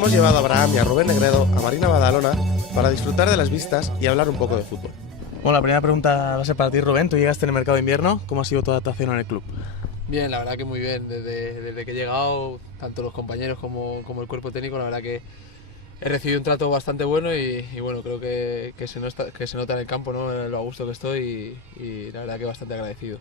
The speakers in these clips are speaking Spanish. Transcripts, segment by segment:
hemos llevado a Abraham y a Rubén Negredo a Marina Badalona para disfrutar de las vistas y hablar un poco de fútbol. Bueno, la primera pregunta va a ser para ti, Rubén. Tú llegaste en el mercado de invierno. ¿Cómo ha sido tu adaptación en el club? Bien, la verdad que muy bien. Desde que he llegado, tanto los compañeros como el cuerpo técnico, la verdad que he recibido un trato bastante bueno y bueno, creo que se nota en el campo, ¿no? Lo a gusto que estoy y la verdad que bastante agradecido.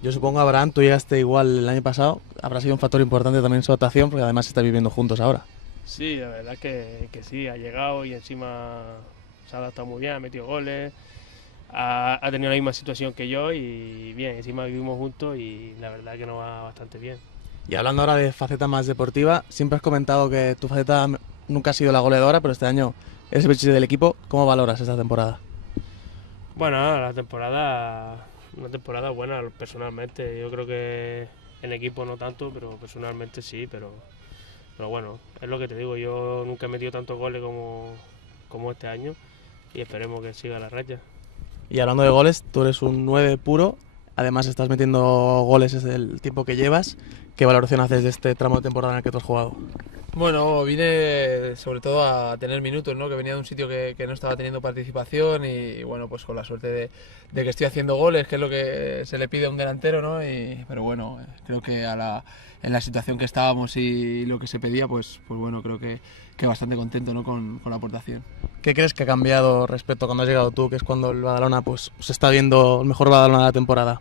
Yo supongo, Abraham, tú llegaste igual el año pasado. Habrá sido un factor importante también su adaptación, porque además estáis viviendo juntos ahora. Sí, la verdad que sí, ha llegado y encima se ha adaptado muy bien, ha metido goles, ha tenido la misma situación que yo y bien, encima vivimos juntos y la verdad que nos va bastante bien. Y hablando ahora de faceta más deportiva, siempre has comentado que tu faceta nunca ha sido la goleadora, pero este año eres el bichi del equipo. ¿Cómo valoras esta temporada? Bueno, una temporada buena personalmente. Yo creo que en equipo no tanto, pero personalmente sí, pero bueno, es lo que te digo, yo nunca he metido tantos goles como este año y esperemos que siga la racha. Y hablando de goles, tú eres un 9 puro, además estás metiendo goles desde el tiempo que llevas. ¿Qué valoración haces de este tramo de temporada en el que tú has jugado? Bueno, vine sobre todo a tener minutos, ¿no? Que venía de un sitio que no estaba teniendo participación y bueno, pues con la suerte de que estoy haciendo goles, que es lo que se le pide a un delantero, ¿no? Pero bueno, creo que en la situación que estábamos y lo que se pedía, pues bueno, creo que bastante contento, ¿no? con la aportación. ¿Qué crees que ha cambiado respecto a cuando has llegado tú, que es cuando el Badalona pues, se está viendo el mejor Badalona de la temporada?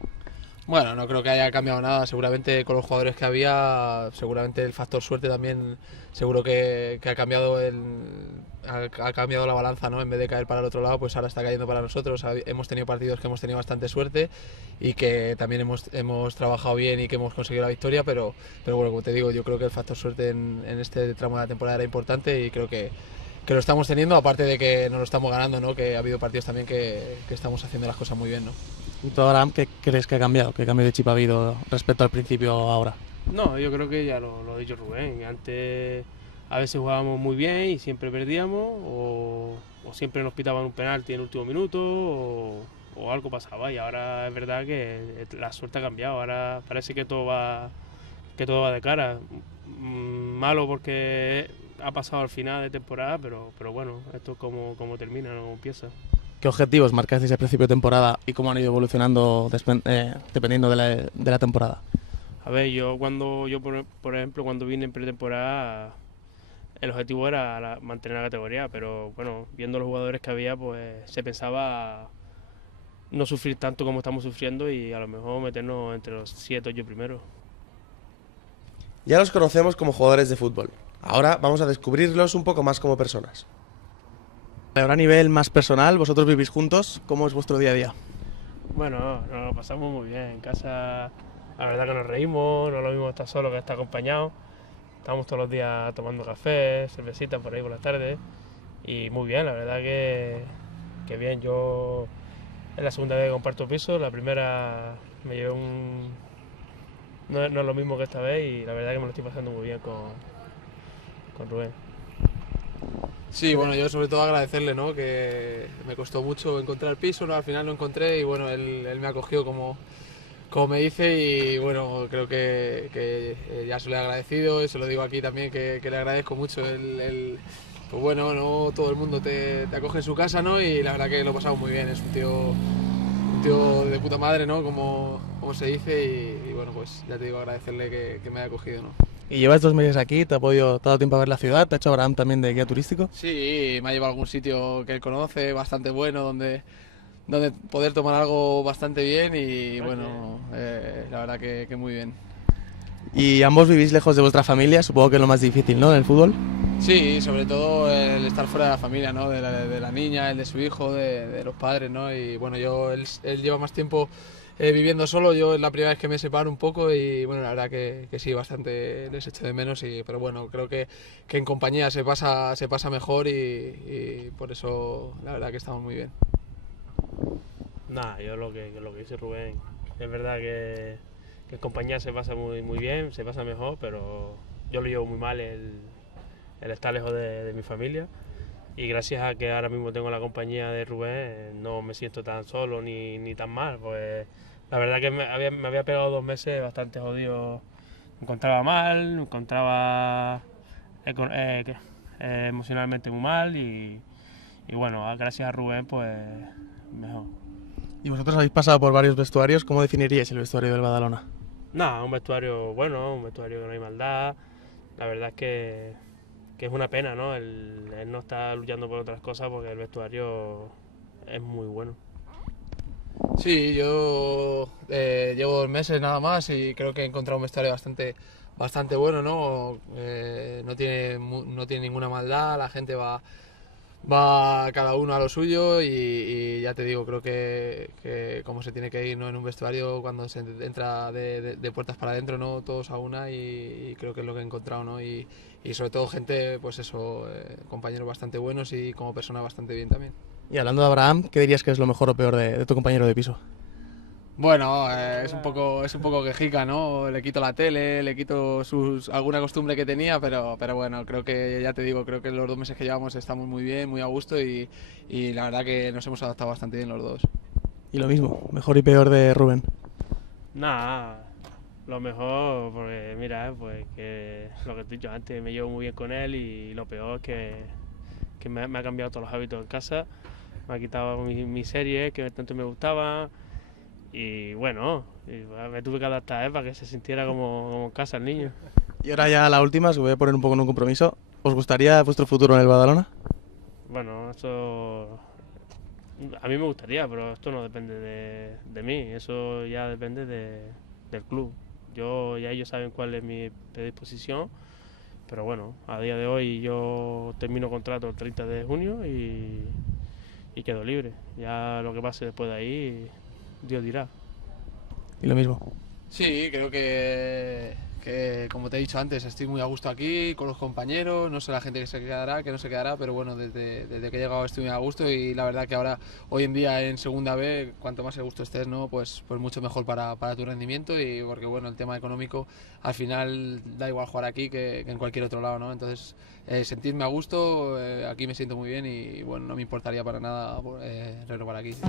Bueno, no creo que haya cambiado nada, seguramente con los jugadores que había, seguramente el factor suerte también, seguro que ha cambiado ha cambiado la balanza, ¿no? En vez de caer para el otro lado, pues ahora está cayendo para nosotros. Hemos tenido partidos que hemos tenido bastante suerte y que también hemos trabajado bien y que hemos conseguido la victoria, pero bueno, como te digo, yo creo que el factor suerte en este tramo de la temporada era importante y creo que lo estamos teniendo, aparte de que nos lo estamos ganando, ¿no? Que ha habido partidos también que estamos haciendo las cosas muy bien, ¿no? ¿Y tú, Abraham, qué crees que ha cambiado? ¿Qué cambio de chip ha habido respecto al principio ahora? No, yo creo que ya lo ha dicho Rubén, antes a veces jugábamos muy bien y siempre perdíamos o siempre nos pitaban un penalti en el último minuto o algo pasaba y ahora es verdad que la suerte ha cambiado, ahora parece que todo va de cara. Malo porque ha pasado al final de temporada, pero bueno, esto es como termina, no empieza. ¿Qué objetivos marcasteis al principio de temporada y cómo han ido evolucionando dependiendo de la temporada? A ver, por ejemplo, cuando vine en pretemporada, el objetivo era mantener la categoría, pero bueno, viendo los jugadores que había, pues se pensaba no sufrir tanto como estamos sufriendo y a lo mejor meternos entre los 7 o 8 primeros. Ya los conocemos como jugadores de fútbol. Ahora vamos a descubrirlos un poco más como personas. Ahora a nivel más personal, vosotros vivís juntos, ¿cómo es vuestro día a día? Bueno, nos lo pasamos muy bien. En casa, la verdad que nos reímos, no es lo mismo estar solo que estar acompañado. Estamos todos los días tomando café, cervecita por ahí por las tardes. Y muy bien, la verdad que bien. Yo es la segunda vez que comparto piso, la primera me llevé no es lo mismo que esta vez y la verdad que me lo estoy pasando muy bien con Rubén. Sí, bueno, yo sobre todo agradecerle, ¿no? Que me costó mucho encontrar piso, ¿no? Al final lo encontré y bueno, él me acogió como me dice y bueno, creo que ya se lo he agradecido y se lo digo aquí también que le agradezco mucho. Pues bueno, no todo el mundo te acoge en su casa, ¿no? Y la verdad que lo he pasado muy bien, es un tío de puta madre, ¿no? Como se dice y bueno, pues ya te digo, agradecerle que me haya acogido, ¿no? Y llevas 2 meses aquí, te ha dado tiempo a ver la ciudad, te ha hecho Abraham también de guía turístico. Sí, me ha llevado a algún sitio que él conoce, bastante bueno, donde poder tomar algo bastante bien y bueno, la verdad que muy bien. Y ambos vivís lejos de vuestra familia, supongo que es lo más difícil, ¿no?, en el fútbol. Sí, sobre todo el estar fuera de la familia, ¿no? De la niña, el de su hijo, de los padres, ¿no? Y bueno, él lleva más tiempo viviendo solo, yo es la primera vez que me separo un poco y bueno, la verdad que sí, bastante les echo de menos, pero bueno, creo que en compañía se pasa mejor y por eso la verdad que estamos muy bien. Nada, yo lo que dice Rubén, es verdad que en compañía se pasa muy bien, se pasa mejor, pero yo lo llevo muy mal el estar lejos de mi familia y gracias a que ahora mismo tengo la compañía de Rubén no me siento tan solo ni tan mal, pues la verdad que me había pegado 2 meses bastante jodido, me encontraba mal, me encontraba emocionalmente muy mal y bueno, gracias a Rubén pues mejor. Y vosotros habéis pasado por varios vestuarios, ¿cómo definiríais el vestuario del Badalona? Nada, un vestuario bueno, un vestuario que no hay maldad. La verdad es que es una pena, ¿no? El no estar luchando por otras cosas porque el vestuario es muy bueno. Sí, yo llevo 2 meses nada más y creo que he encontrado un vestuario bastante bueno, ¿no? No tiene ninguna maldad, la gente va cada uno a lo suyo y ya te digo, creo que como se tiene que ir, ¿no? En un vestuario cuando se entra de puertas para adentro, ¿no? Todos a una y creo que es lo que he encontrado, ¿no? Y sobre todo gente, pues eso, compañeros bastante buenos y como persona bastante bien también. Y hablando de Abraham, ¿qué dirías que es lo mejor o peor de tu compañero de piso? Bueno, es un poco quejica, ¿no? Le quito la tele, le quito alguna costumbre que tenía, pero bueno, creo que, ya te digo, creo que los 2 meses que llevamos estamos muy bien, muy a gusto y la verdad que nos hemos adaptado bastante bien los dos. Y lo mismo, mejor y peor de Rubén. Nada, lo mejor, porque mira, pues que lo que te he dicho antes, me llevo muy bien con él y lo peor es que me ha cambiado todos los hábitos en casa, me ha quitado mi serie que tanto me gustaba. Y bueno, me tuve que adaptar para que se sintiera como en casa el niño. Y ahora ya la última, os voy a poner un poco en un compromiso. ¿Os gustaría vuestro futuro en el Badalona? Bueno, eso a mí me gustaría, pero esto no depende de mí, eso ya depende del club. Ya ellos saben cuál es mi predisposición, pero bueno, a día de hoy yo termino contrato el 30 de junio y quedo libre. Ya lo que pase después de ahí, Dios dirá. Y lo mismo. Sí, creo que como te he dicho antes, estoy muy a gusto aquí con los compañeros, no sé la gente que se quedará, que no se quedará, pero bueno, desde que he llegado estoy muy a gusto y la verdad que ahora, hoy en día en segunda B, cuanto más a gusto estés, ¿no? Pues mucho mejor para tu rendimiento y porque bueno, el tema económico al final da igual jugar aquí que en cualquier otro lado, ¿no? Entonces, sentirme a gusto, aquí me siento muy bien y bueno, no me importaría para nada renovar aquí. Sí.